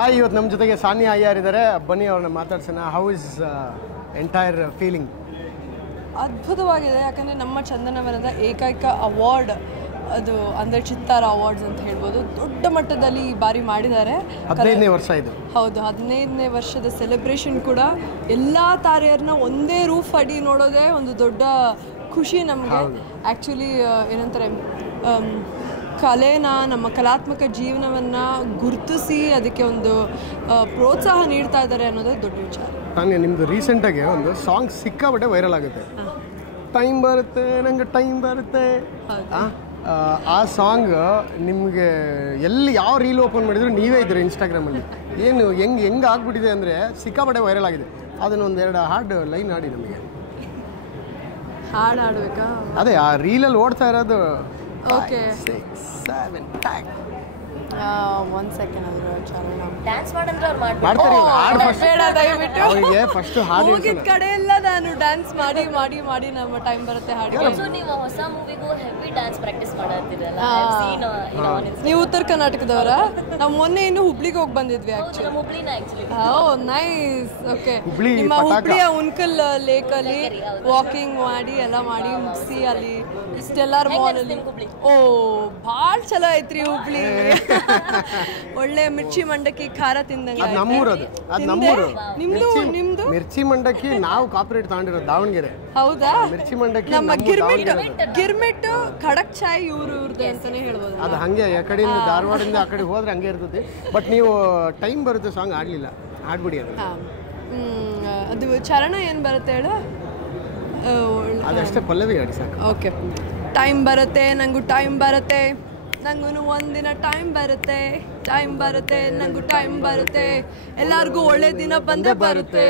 Hi, ಇವತ್ತು ನಮ್ಮ ಜೊತೆಗೆ ಸಾನಿಯಾ ಅಯ್ಯರ್ ಇದ್ದಾರೆ. ಬನ್ನಿ ಅವ್ರನ್ನ ಮಾತಾಡ್ಸೋಣ. How is entire feeling? ಅದ್ಭುತವಾಗಿದೆ. ಯಾಕಂದರೆ ನಮ್ಮ ಚಂದನವನದ ಏಕೈಕ ಅವಾರ್ಡ್ ಅದು ಅಂದರೆ ಚಿತ್ತಾರ ಅವಾರ್ಡ್ಸ್ ಅಂತ ಹೇಳ್ಬೋದು. ದೊಡ್ಡ ಮಟ್ಟದಲ್ಲಿ ಈ ಬಾರಿ ಮಾಡಿದ್ದಾರೆ. 15ನೇ ವರ್ಷ ಇದು. ಹೌದು, 15ನೇ ವರ್ಷದ ಸೆಲೆಬ್ರೇಷನ್ ಕೂಡ ಎಲ್ಲ ತಾರೆಯರನ್ನ ಒಂದೇ ರೂಫ್ ಅಡಿ ನೋಡೋದೇ ಒಂದು ದೊಡ್ಡ ಖುಷಿ ನಮಗೆ. ಆ್ಯಕ್ಚುಲಿ ಏನಂತಾರೆ, ಕಲೆನ, ನಮ್ಮ ಕಲಾತ್ಮಕ ಜೀವನವನ್ನು ಗುರುತಿಸಿ ಅದಕ್ಕೆ ಒಂದು ಪ್ರೋತ್ಸಾಹ ನೀಡ್ತಾ ಇದ್ದಾರೆ ಅನ್ನೋದು ದೊಡ್ಡ ವಿಚಾರ. ತಾನೇ ನಿಮ್ಮದು ರೀಸೆಂಟಾಗಿ ಒಂದು ಸಾಂಗ್ ಸಿಕ್ಕಾಪಟ್ಟೆ ವೈರಲ್ ಆಗುತ್ತೆ, ಟೈಮ್ ಬರುತ್ತೆ ನಂಗೆ ಟೈಮ್ ಬರುತ್ತೆ. ಆ ಸಾಂಗ್ ನಿಮಗೆ ಎಲ್ಲಿ ಯಾವ ರೀಲ್ ಓಪನ್ ಮಾಡಿದ್ರು ನೀವೇ ಇದ್ದೀರಿ ಇನ್ಸ್ಟಾಗ್ರಾಮಲ್ಲಿ. ಏನು ಹೆಂಗೆ ಆಗ್ಬಿಟ್ಟಿದೆ ಅಂದರೆ ಸಿಕ್ಕಾಪಟ್ಟೆ ವೈರಲ್ ಆಗಿದೆ. ಅದನ್ನ ಒಂದೆರಡು ಹಾಡು ಲೈನ್ ಆಡಿ ನಮಗೆ. ಹಾಡು ಹಾಡಬೇಕಾ? ಅದೇ ಆ ರೀಲಲ್ಲಿ ಓಡ್ತಾ ಇರೋದು. Okay, 6 7 tag. 1 ಸೆಕೆಂಡ್ ಅಂದ್ರೆ ಚಾರಣ ಡ್ಯಾನ್ಸ್ ಮಾಡಂದ್ರೆ ಅವ್ರು ಮಾಡ್ತಾರೆ. ಹಾಡು ಬೇಡ ದಯವಿಟ್ಟು. ಅವರಿಗೆ ಫಸ್ಟ್ ಹಾಡು ಹೋಗಿದ ಕಡೆ ಎಲ್ಲ ನಾನು ಡ್ಯಾನ್ಸ್ ಮಾಡಿ ಮಾಡಿ ಮಾಡಿ ನಮ್ಮ ಟೈಮ್ ಬರುತ್ತೆ ಹಾಡು. ಸೊ ನೀವು ಹೊಸ ಮೂವಿಗೂ ಹೆವಿ ಡ್ಯಾನ್ಸ್ ಪ್ರಾಕ್ಟೀಸ್ ಮಾಡತ್ತಿರಲ್ಲ. ನೀವು ಉತ್ತರ ಕರ್ನಾಟಕದವರ? ನಾವು ಮೊನ್ನೆ ಇನ್ನು ಹುಬ್ಳಿಗೆ ಹೋಗಿ ಬಂದಿದ್ವಿ ಆಕ್ಚುಲಿ. ಹುಬ್ಳಿನ ಆಕ್ಚುಲಿ. ನೈಸ್. ಓಕೆ, ನಿಮ್ಮ ಹುಬ್ಳಿಯ ಉನ್ಕಲ್ ಲೇಕಲ್ಲಿ ವಾಕಿಂಗ್ ಮಾಡಿ ಎಲ್ಲ ಮಾಡಿ ಮುಗಿಸಿ ಅಲ್ಲಿ ಇಷ್ಟೆಲ್ಲಾರ ಮಾಲಲ್ಲಿ. ಓ, ಭಾಳ ಚಲೋ ಐತ್ರಿ ಹುಬ್ಳಿ. ಒಳ್ಳೆ ಮಿರ್ಚಿ ಮಂಡಕ್ಕಿ ಖಾರ ತಿಂದಂಗೆ. ಅದು ನಮ್ಮೂರು. ಅದು ನಮ್ಮೂರು. ನಿಮ್ದು ಮಿರ್ಚಿ ಮಂಡಕ್ಕಿ ನಾವು ಕಾಪರೇಟ್ ತಗೊಂಡಿರೋದು ದಾವಣಗೆರೆ. ಹೌದಾ? ಮಿರ್ಚಿ ಮಂಡಕ್ಕಿ ನಮ್ಮ ಗಿರ್ಮಿಟ್ಟು ಖಡಕ್ ಚಾಯ್ ಇವ್ರದ್ದು ಅಂತಾನೆ ಹೇಳ್ಬೋದು. ಅದು ಹಂಗೆ ಆ ಕಡೆಯಿಂದ ಧಾರವಾಡದಿಂದ ಆ ಕಡೆ ಹೋದ್ರೆ ಹಂಗೆ ಇರ್ತದೆ. ಬಟ್ ನೀವು ಟೈಮ್ ಬರುತ್ತೆ ಸಾಂಗ್ ಆಡ್ಲಿಲ್ಲ, ಆಡ್ಬಿಡಿ ಅದು. ಅದು ಚರಣ ಏನು ಬರುತ್ತೆ ಹೇಳು? ಅದಷ್ಟೇ ಪಲ್ಲವಿ ಆಡಿ ಸಾಕು. ಓಕೆ, ಟೈಮ್ ಬರುತ್ತೆ ನಂಗೂ ಟೈಮ್ ಬರುತ್ತೆ, ನಂಗೂ ಒಂದಿನ ಟೈಮ್ ಬರುತ್ತೆ, ಟೈಮ್ ಬರುತ್ತೆ ನಂಗೂ ಟೈಮ್ ಬರುತ್ತೆ, ಎಲ್ಲರಿಗೂ ಒಳ್ಳೆ ದಿನ ಬಂದೇ ಬರುತ್ತೆ.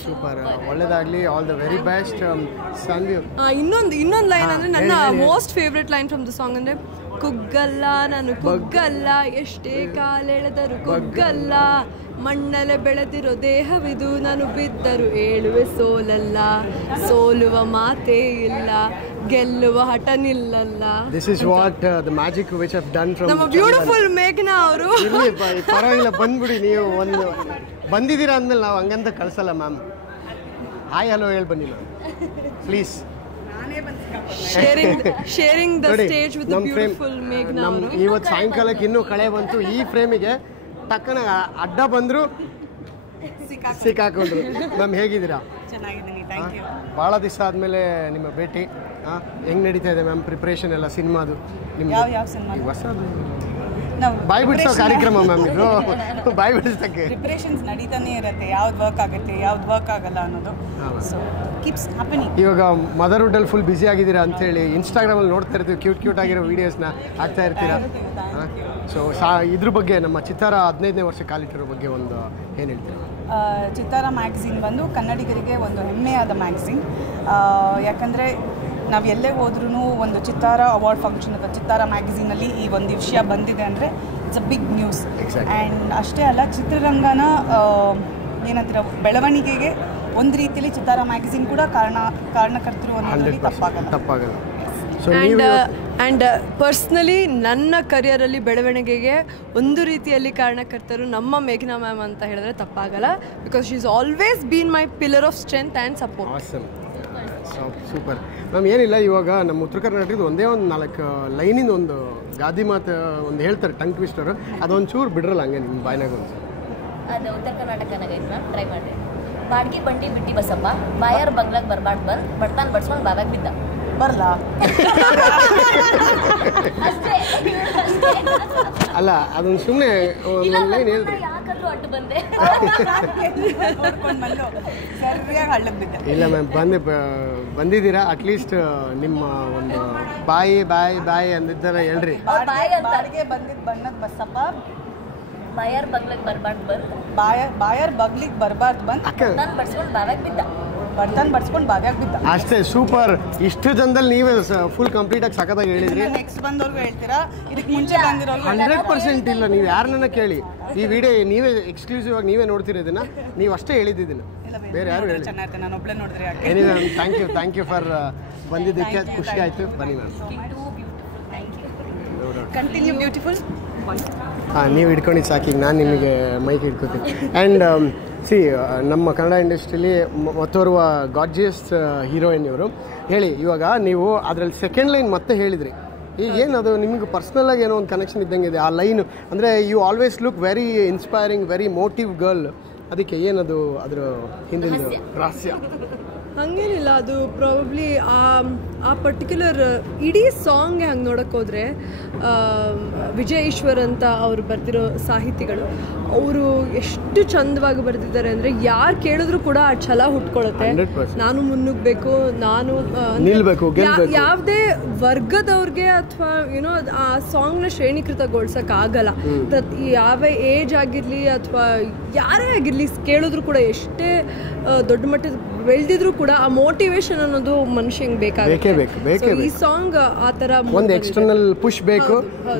ಸೂಪರ್, ಒಳ್ಳೇದಾಗ್ಲಿ. All the very best. ಇನ್ನೊಂದು ಲೈನ್ ಅಂದ್ರೆ ನನ್ನ most favourite line from the song ಅಂದ್ರೆ, ಕುಗ್ಗಲ್ಲ ನಾನು ಕುಗ್ಗಲ್ಲ, ಎಷ್ಟೇ ಕಾಲೆಳೆದರು ಕುಗ್ಗಲ್ಲ, ಮಣ್ಣಲೆ ಬೆಳೆದಿರೋ ದೇಹವಿದು, ನಾನು ಬಿದ್ದರು ಏಳುವೆ ಸೋಲಲ್ಲ, ಸೋಲುವ ಮಾತೇ ಇಲ್ಲ, ಗೆಲ್ಲುವ ಹಠ ನಿಲ್ಲಲ್ಲ. This is what the magic which I've done from ನಮ್ಮ ಬ್ಯೂಟಿಫುಲ್ ಮೇಘನಾ ಅವರು. ಪರವಾಗಿಲ್ಲ, ಬಂದ್ಬಿಡಿ. ನೀವು ಒಂದು ಬಂದಿದ್ದೀರಾ ಅಂದ್ಮೇಲೆ ನಾವು ಹಂಗಂತ ಕಳ್ಸಲ್ಲ ಮ್ಯಾಮ್. ಹಾಯ್ ಹಲೋ ಹೇಳಿ ಬನ್ನಿ ma'am please. sharing the stage with the beautiful ಮೇಘನಾ ಅವರು. ಇವತ್ತು ಸಾಯಂಕಾಲಕ್ಕೆ ಇನ್ನೂ ಕಳೆ ಬಂತು. ಈ ಫ್ರೇಮಿಗೆ ಟಕ್ಕನ ಅಡ್ಡ ಬಂದ್ರು, ಸಿಕ್ಕಾಕೊಂಡ್ರು. ಮ್ಯಾಮ್ ಹೇಗಿದ್ದೀರಾ? ಚೆನ್ನಾಗಿದ್ದೀನಿ, ಥ್ಯಾಂಕ್ ಯು. ಭಾಳ ದಿವಸ ಆದಮೇಲೆ ನಿಮ್ಮ ಭೇಟಿ. ಹೆಂಗೆ ನಡೀತಾ ಇದೆ ಮ್ಯಾಮ್ ಪ್ರಿಪ್ರೇಷನ್ ಎಲ್ಲ ಸಿನಿಮಾದು? ಯಾವ ಸಿನಿಮಾ? ಹೊಸದು ಬಾಯಿ ಬಿಡಿಸೋ ಕಾರ್ಯಕ್ರಮ ಮ್ಯಾಮ್ ಇದು. ಬಾಯಿ ಬಿಡಿಸೋಕ್ಕೆ ಪ್ರಿಪ್ರೇಷನ್ಸ್ ನಡೀತಾನೆ ಇರುತ್ತೆ. ಯಾವ್ದು ವರ್ಕ್ ಆಗುತ್ತೆ, ಯಾವ್ದು ವರ್ಕ್ ಆಗಲ್ಲ ಅನ್ನೋದು. So keeps happening. ಇವಾಗ ಮದರ್ಹುಡ್ಡಲ್ಲಿ ಫುಲ್ ಬ್ಯುಸಿ ಆಗಿದ್ದೀರಾ ಅಂತೇಳಿ ಇನ್ಸ್ಟಾಗ್ರಾಮಲ್ಲಿ ನೋಡ್ತಾ ಇರ್ತೀವಿ. ಕ್ಯೂಟ್ ಆಗಿರೋ ವೀಡಿಯೋಸ್ನ ಹಾಕ್ತಾ ಇರ್ತೀರಾ. ಸೊ ಇದ್ರ ಬಗ್ಗೆ ನಮ್ಮ ಚಿತ್ತಾರ 15ನೇ ವರ್ಷ ಕಾಲಿಟ್ಟಿರೋ ಬಗ್ಗೆ ಒಂದು ಏನು ಹೇಳ್ತೀರಾ? ಚಿತ್ತಾರ ಮ್ಯಾಗಝೀನ್ ಬಂದು ಕನ್ನಡಿಗರಿಗೆ ಒಂದು ಹೆಮ್ಮೆಯಾದ ಮ್ಯಾಗಝೀನ್. ಯಾಕಂದರೆ ನಾವು ಎಲ್ಲೇ ಹೋದ್ರೂ ಒಂದು ಚಿತ್ತಾರ ಅವಾರ್ಡ್ ಫಂಕ್ಷನ್ ಅಥವಾ ಚಿತ್ತಾರ ಮ್ಯಾಗಝೀನಲ್ಲಿ ಈ ಒಂದು ವಿಷಯ ಬಂದಿದೆ ಅಂದರೆ it's a big news. And ಅಷ್ಟೇ ಅಲ್ಲ, ಚಿತ್ರರಂಗನ ಏನಂತೀರ ಬೆಳವಣಿಗೆಗೆ ಒಂದು ರೀತಿಯಲ್ಲಿ ಚಿತ್ತಾರ ಮ್ಯಾಗಝೀನ್ ಕೂಡ ಕಾರಣಕರ್ತರು ಅನ್ನೋದ್ರಲ್ಲಿ ತಪ್ಪಾಗಲ್ಲ. ಆ್ಯಂಡ್ ಪರ್ಸ್ನಲಿ ನನ್ನ ಕರಿಯರಲ್ಲಿ ಬೆಳವಣಿಗೆಗೆ ಒಂದು ರೀತಿಯಲ್ಲಿ ಕಾರಣಕರ್ತರು ನಮ್ಮ ಮೇಘನಾ ಮ್ಯಾಮ್ ಅಂತ ಹೇಳಿದ್ರೆ ತಪ್ಪಾಗಲ್ಲ. Because she is always been my pillar of strength and support. Super ma'am. ಏನಿಲ್ಲ, ಇವಾಗ ನಮ್ಮ ಉತ್ತರ ಕರ್ನಾಟಕದ ಒಂದೇ ಒಂದು 4 ಲೈನಿಂದ ಒಂದು ಗಾದಿ ಮಾತು ಒಂದು ಹೇಳ್ತಾರೆ, ಟಂಗ್ ಟ್ವಿಸ್ಟರು. ಅದೊಂದು ಚೂರು ಬಿಡ್ರಲ್ಲ ಹಂಗೆ ನಿಮ್ಮ ಬಾಯ್ನಾಗ ಒಂದು. ಅದು ಉತ್ತರ ಕರ್ನಾಟಕನಾಗ ಐತೆ ಮ್ಯಾಮ್, ಟ್ರೈ ಮಾಡಿರಿ. ಬಾಡ್ಗಿ ಬಂಡಿ ಬಿಟ್ಟಿ ಬಸಪ್ಪ, ಬಾಯಾರ ಬಂಗ್ಲಾಗ ಬರ್ಬಾರ್ದು ಬಂದು ಬಡ್ತಾನ್ ಬಡ್ಸ್ಕೊಂಡು ಬಾವಾಗ ಬಿದ್ದ. ಬರಲ್ಲ ಅಲ್ಲ, ಅದೊಂದು ಸುಮ್ಮನೆ ಲೈನ್ ಹೇಳ್ರಿ. ಯಾಕಾದ್ರೂ ಅಡ್ಡು ಬಂದೆ. ಸರಿಯಾಗಿ ಹಳ್ಳಕ್ಕೆ ಬಿದ್ದ. ಇಲ್ಲ ಮ್ಯಾಮ್, ಬಂದಿದ್ದೀರಾ. ಅಟ್ಲೀಸ್ಟ್ ನಿಮ್ಮ ಒಂದು ಬಾಯಿ ಅಂದಿದ್ದಾರ ಹೇಳ್ರಿ. ಬಾಯಿಗೆ ಬಂದಿದ್ದು ಬಣ್ಣದ ಬಸಪ್ಪ, ಬಾಯಾರ ಬಂಗ್ಲಾಗ ಬರ್ಬಾರ್ದು ಬಂದು ಬಾಯರ್ ಬಗ್ಲಿಗೆ ಬರಬಾರ್ದು ಬಂದು ನಾನು ಬಡ್ಸ್ಕೊಂಡು ಬಾವಾಗ ಬಿದ್ದ. ಬರ್ತಾನೆ ಬಡ್ಸ್ಕೊಂಡು ಬಾವ್ಯಾಗ ಬಿದ್ದ. ಅಷ್ಟೇ, ಸೂಪರ್. ಇಷ್ಟು ಜನದಲ್ಲಿ ನೀವೇ ಫುಲ್ ಕಂಪ್ಲೀಟಾಗಿ ಸಖತ್ತಾಗಿ ಹೇಳಿದ್ರಿ. ನೆಕ್ಸ್ಟ್ ಬಂದವ್ರಿಗೂ ಹೇಳ್ತೀರಾ, ಇದಕ್ಕೆ ಮುಂಚೆ ಬಂದಿರೋರು 100% ಇಲ್ಲ. ನೀವು ಯಾರನ್ನ ಕೇಳಿ ಈ ವಿಡಿಯೋ ನೀವೇ ಎಕ್ಸ್ಕ್ಲೂಸಿವ್ ಆಗಿ ನೀವೇ ನೋಡ್ತೀರಿ. ಇದನ್ನ ನೀವು ಅಷ್ಟೇ ಹೇಳಿದ್ದಿದ್ದನ್ನು, ಬೇರೆ ಯಾರು ಹೇಳಿ. ಚೆನ್ನಾಗಿರುತ್ತೆ, ನಾನು ಒಬ್ಬಳೇ ನೋಡಿದ್ರೆ ಯಾಕೆ. ಎನಿವೆ ಥ್ಯಾಂಕ್ ಯು ಫಾರ್ ಬಂದಿದ್ದಕ್ಕೆ. ಖುಷಿ ಆಯಿತು. ಬನ್ನಿ ಮ್ಯಾಮ್. Continue beautiful. ನೀವು ಹಿಡ್ಕೊಂಡಿದ್ದು ಸಾಕೀಗ ನಾನು ನಿಮಗೆ ಮೈಕ್ ಹಿಡ್ಕೊತೀನಿ. ಆ್ಯಂಡ್ ನಮ್ಮ ಕನ್ನಡ ಇಂಡಸ್ಟ್ರಿಲಿ ಮತ್ತೋರ್ವ ಗಾರ್ಜಿಯಸ್ ಹೀರೋಯಿನ್ ಇವರು. ಹೇಳಿ, ಇವಾಗ ನೀವು ಅದರಲ್ಲಿ ಸೆಕೆಂಡ್ ಲೈನ್ ಮತ್ತೆ ಹೇಳಿದ್ರಿ, ಈಗ ಏನು ಅದು ನಿಮ್ಗೆ ಪರ್ಸ್ನಲಾಗಿ ಏನೋ ಒಂದು ಕನೆಕ್ಷನ್ ಇದ್ದಂಗೆ ಇದೆ ಆ ಲೈನು. ಅಂದರೆ you always look very inspiring, very motive girl. ಅದಕ್ಕೆ ಏನದು ಅದರ ಹಿಂದಿನ ರಹಸ್ಯ? ಹಂಗೇನಿಲ್ಲ, ಅದು ಪ್ರಾಬಬ್ಲಿ ಆ ಪರ್ಟಿಕ್ಯುಲರ್ ಇಡೀ ಸಾಂಗ್ಗೆ ಹಂಗೆ ನೋಡೋಕೆ ಹೋದರೆ ವಿಜಯ್ ಈಶ್ವರ್ ಅಂತ ಅವರು ಬರೆದಿರೋ ಸಾಹಿತಿಗಳು, ಅವರು ಎಷ್ಟು ಚಂದವಾಗಿ ಬರೆದಿದ್ದಾರೆ ಅಂದರೆ ಯಾರು ಕೇಳಿದ್ರು ಕೂಡ ಆ ಛಲ ಹುಟ್ಕೊಳ್ಳುತ್ತೆ. ನಾನು ಮುನ್ನುಗ್ಬೇಕು, ನಾನು ಯಾವುದೇ ವರ್ಗದವ್ರಿಗೆ ಅಥವಾ ಏನೋ ಆ ಸಾಂಗ್ನ ಶ್ರೇಣೀಕೃತಗೊಳ್ಸೋಕ್ಕಾಗಲ್ಲ. ಯಾವ ಏಜ್ ಆಗಿರಲಿ ಅಥವಾ ಯಾರೇ ಆಗಿರಲಿ ಕೇಳಿದ್ರು ಕೂಡ, ಎಷ್ಟೇ ದೊಡ್ಡ ಮಟ್ಟದ ಬೆಳೆದಿದ್ರು ಕೂಡ ಆ ಮೋಟಿವೇಶನ್ ಅನ್ನೋದು ಮನುಷ್ಯಂಗೆ ಬೇಕಾಗುತ್ತೆ. ಈ ಸಾಂಗ್ ಆ ಥರ ಒಂದು ಎಕ್ಸ್ಟರ್ನಲ್ ಪುಷ್ ಬೇಕು.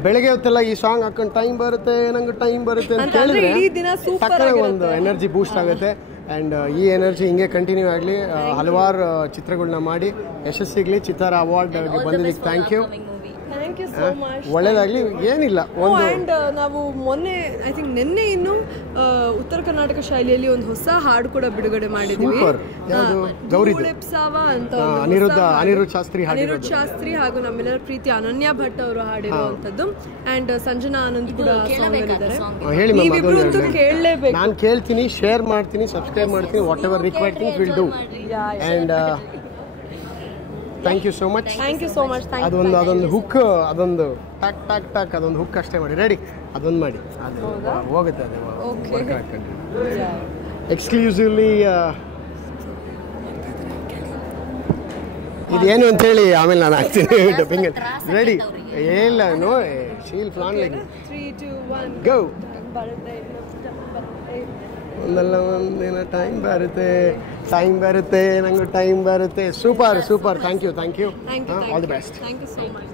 ಬೆಳಗ್ಗೆ ಹೊತ್ತೆಲ್ಲ ಈ ಸಾಂಗ್ ಹಾಕೊಂಡು ಟೈಮ್ ಬರುತ್ತೆ, ನಂಗೆ ಟೈಮ್ ಬರುತ್ತೆ ಅಂತ ಹೇಳಿದ್ರೆ ಇಡೀ ದಿನ ಸೂಪರ್ ಒಂದು ಎನರ್ಜಿ ಬೂಸ್ಟ್ ಆಗುತ್ತೆ. ಆ್ಯಂಡ್ ಈ ಎನರ್ಜಿ ಹಿಂಗೆ ಕಂಟಿನ್ಯೂ ಆಗಲಿ. ಹಲವಾರು ಚಿತ್ರಗಳನ್ನ ಮಾಡಿ ಯಶಸ್ಸು ಸಿಗಲಿ. ಚಿತ್ತಾರ ಅವಾರ್ಡ್ ಬಂದಿದ್ದಕ್ಕೆ ಥ್ಯಾಂಕ್ ಯು ಸೋ ಮಚ್. ಒಳ್ಳೇದಾಗಲಿ. ಏನಿಲ್ಲ, ಆ್ಯಂಡ್ ನಾವು ಮೊನ್ನೆ ಐ ಥಿಂಕ್ ನಿನ್ನೆ ಇನ್ನು ಉತ್ತರ ಕರ್ನಾಟಕ ಶೈಲಿಯಲ್ಲಿ ಒಂದು ಹೊಸ ಹಾಡು ಕೂಡ ಬಿಡುಗಡೆ ಮಾಡಿದ್ವಿ. ಅಂತ ಅನಿರುದ್ಧ ಶಾಸ್ತ್ರಿ ಹಾಗೂ ನಮ್ಮೆಲ್ಲರ ಪ್ರೀತಿ ಅನನ್ಯ ಭಟ್ ಅವರು ಹಾಡಿರುವಂತದ್ದು. ಅಂಡ್ ಸಂಜನಾ ಆನಂದ್ ಕೂಡ ನೀವಿಬ್ರು ಕೇಳಲೇಬೇಕು. ನಾನು ಕೇಳ್ತೀನಿ, ಶೇರ್ ಮಾಡ್ತೀನಿ, ಸಬ್ಸ್ಕ್ರೈಬ್ ಮಾಡ್ತೀನಿ, whatever required things will do. And thank you so much. ಅದೊಂದು ಹುಕ್, ಅದೊಂದು ಟ್ಯಾಕ್ ಟ್ಯಾಕ್ ಟ್ಯಾಕ್, ಅದೊಂದು ಹುಕ್ ಅಷ್ಟೇ ಮಾಡಿ. ರೆಡಿ, ಅದೊಂದು ಮಾಡಿ, ಅದು ಹೋಗುತ್ತೆ. ಅದು ಎಕ್ಸ್ಕ್ಲೂಸಿವ್ಲಿ ಇದೇನು ಅಂತ ಹೇಳಿ ಆಮೇಲೆ ನಾನು ಹಾಕ್ತೀನಿ ಡಬ್ಬಿಂಗ್. ರೆಡಿ, ಇಲ್ಲ no she'll plan like go. ಒಂದಲ್ಲ ಒಂದಿನ ಟೈಮ್ ಬರುತ್ತೆ, ನಂಗೆ ಟೈಮ್ ಬರುತ್ತೆ. Super. Thank you. All the best. Thank you so much.